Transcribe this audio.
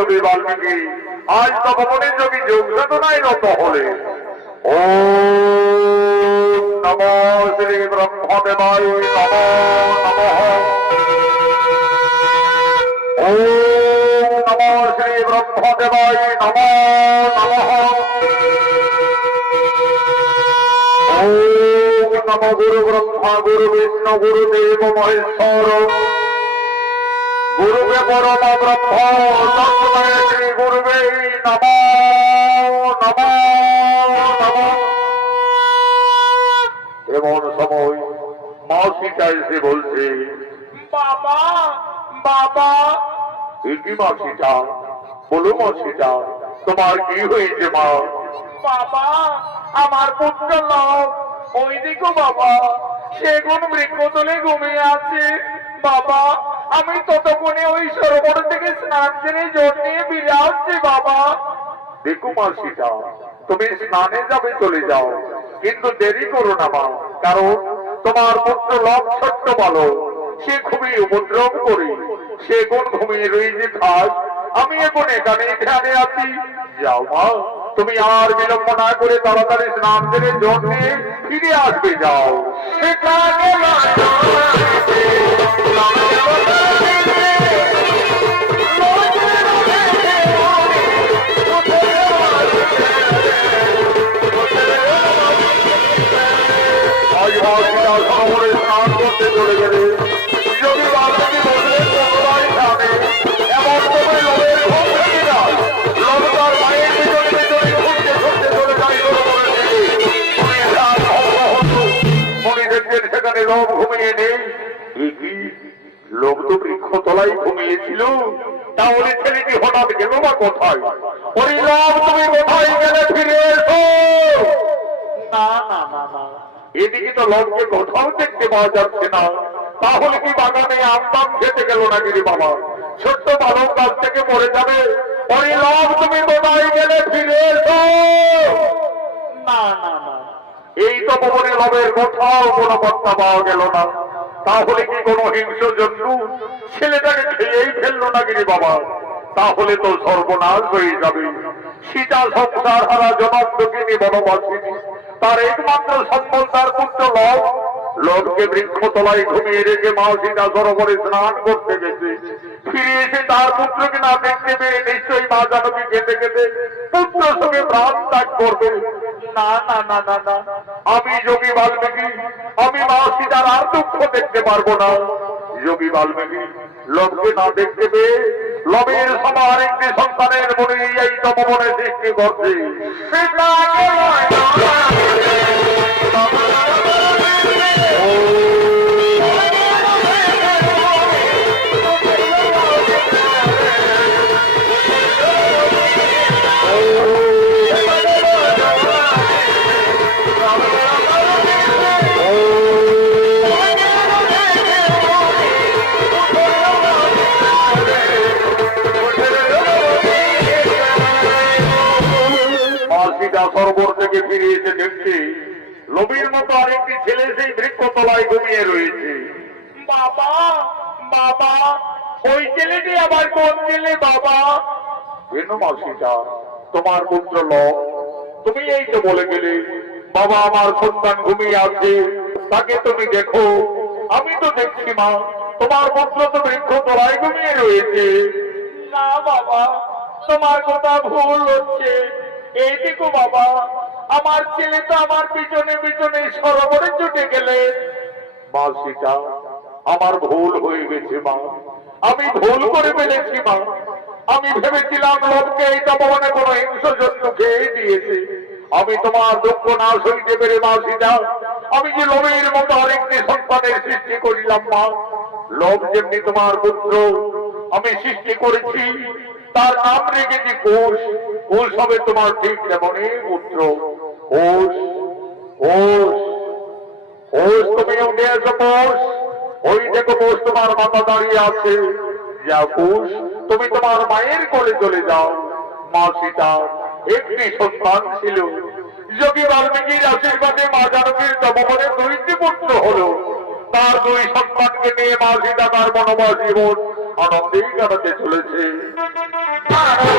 যোগী বাল্মীকি আজ তপবনে যোগী যোগ সাধনায় রত হলে। ওম নমো শ্রী ব্রহ্মদেবায় নমো নমঃ। ওম নমো শ্রী ব্রহ্মদেবায় নমো নমঃ। ওম নমো গুরু ব্রহ্মা গুরু বিষ্ণু গুরুদেব মহেশ্বর গুরুবে পরম ব্রহ্ম তস্মৈ শ্রী গুরুবে নমো নমো নমঃ। এমন সময় মা সীতা এসে বলছে, বাবা বাবা। কি মা সীতা? বলো মা সীতা, তোমার কি হয়েছে মা? বাবা আমার পুত্র লোক ওই দিকো বাবা, সেগুন বৃক্ষতলে ঘুমিয়ে আছে বাবা। আমি ততক্ষণে ওই সরোবর থেকে স্নান সেরে জল নিয়ে ফিরে আসছি বাবা। দেখো মা সীতা, তুমি স্নানে যাবে চলে যাও, কিন্তু দেরি করো না মা, কারণ তোমার পুত্র লোক ছোট্ট বালক, সে খুবই উপদ্রব করে, সে কোন ঘুমিয়ে রয়েছে থাক, আমি এখন এখানে ধ্যানে আছি। যাও মা, তুমি আর বিলম্ব না করে তাড়াতাড়ি স্নান সেরে জল নিয়ে ফিরে আসবে, যাও। সরোবরে স্নান করতে চলে গেলে যোগী বাল্মীকি বললেন, তোমরাই জানে এমন করে লোভের ঘুম ভেঙে যায়, লোভ তার মায়ের পিছনে পিছনে ছুটতে ছুটতে চলে যায় সরোবরের দিকে। মনে দেখছেন সেখানে লোভ ঘুমিয়ে নেই। কি লোক তো বৃক্ষতলায় ঘুমিয়েছিল, তাহলে ছেলেটি হঠাৎ গেল বা কোথায়? ওই লোভ তুমি কোথায় গেলে? ফিরে এসো। না না না না, এদিকে তো লোককে কোথাও দেখতে পাওয়া যাচ্ছে না, তাহলে কি বাগানে আমদাম খেতে গেল নাকি রে বাবা? ছোট্ট বালক গাছ থেকে পড়ে যাবে। ওই লোক তুমি কোথায় গেলে? ফিরে এসো। না না না, এই তো ভবনে লোভের কোথাও কোনো বার্তা পাওয়া গেল না, তাহলে কি কোনো হিংস্র জন্তু ছেলেটাকে খেয়েই ফেললো নাকি রে বাবা? তাহলে তো সর্বনাশ হয়ে যাবে। সীতা সংসার হারা জনক-দুঃখিনী বনবাসিনী, তার একমাত্র সম্বল তার পুত্র লোভ। লোভকে বৃক্ষতলায় ঘুমিয়ে রেখে মা সীতা সরোবরে স্নান করতে গেছে। ফিরে এসে তার পুত্রকে না দেখতে পেয়ে নিশ্চয়ই মা জানকী কেঁদে কেঁদে পুত্র সঙ্গে প্রাণ ত্যাগ করবে। না না না না না, আমি যোগী বাল্মীকি, আমি মা সীতার আর দুঃখ দেখতে পারবো না। যোগী বাল্মীকি লোভকে না দেখতে পেয়ে লোভের সমান একটি সন্তানের মনে এই তপবনে সৃষ্টি করছে। সরোবর থেকে ফিরে এসে দেখছে লোভীর মতো আরেকটি ছেলে সেই বৃক্ষতলায় ঘুমিয়ে রয়েছে। বাবা বাবা, ওই ছেলেটি আবার কোন ছেলে বাবা? কেন মা সীতা, তোমার পুত্র লোভ, তুমি এই তো বলে গেলে বাবা আমার সন্তান ঘুমিয়ে আছে, তাকে তুমি দেখো। আমি তো দেখছি মা, তোমার পুত্র তো বৃক্ষতলায় ঘুমিয়ে রয়েছে। না বাবা, তোমার কথা ভুল হচ্ছে। এই দেখো বাবা, আমার ছেলে তো আমার পিছনে পিছনে সরোবরে ছুটে গেলে। মা সীতা, আমার ভুল হয়ে গেছে মা, আমি ভুল করে ফেলেছি মা। আমি ভেবেছিলাম লোককে এই তপবনে কোনো হিংস্র জন্তু খেয়ে দিয়েছে। আমি তোমার দুঃখ না সইতে পেরে মা সীতা, আমি যে লোভের মতো আরেকটি সন্তানের সৃষ্টি করিলাম মা। লোভ যেমনি তোমার পুত্র আমি সৃষ্টি করেছি, তার নাম রেখেছি কোষ। কোষ হবে তোমার ঠিক তেমনই পুত্র। কোষ কোষ কোষ, তুমি উঠে এসো কোষ। ওই দেখো কোষ, তোমার মাথা দাঁড়িয়ে আছে। যা কোষ, তুমি তোমার মায়ের কোলে চলে যাও। মা সীতা একটি সন্তান ছিল, যোগী বাল্মীকির আশীর্বাদে মা জানকীর তপবনে দুইটি পুত্র হলো। তার দুই সন্তানকে নিয়ে মা সীতা তার বনবাস জীবন আনন্দেই কাটাতে চলেছে। আমার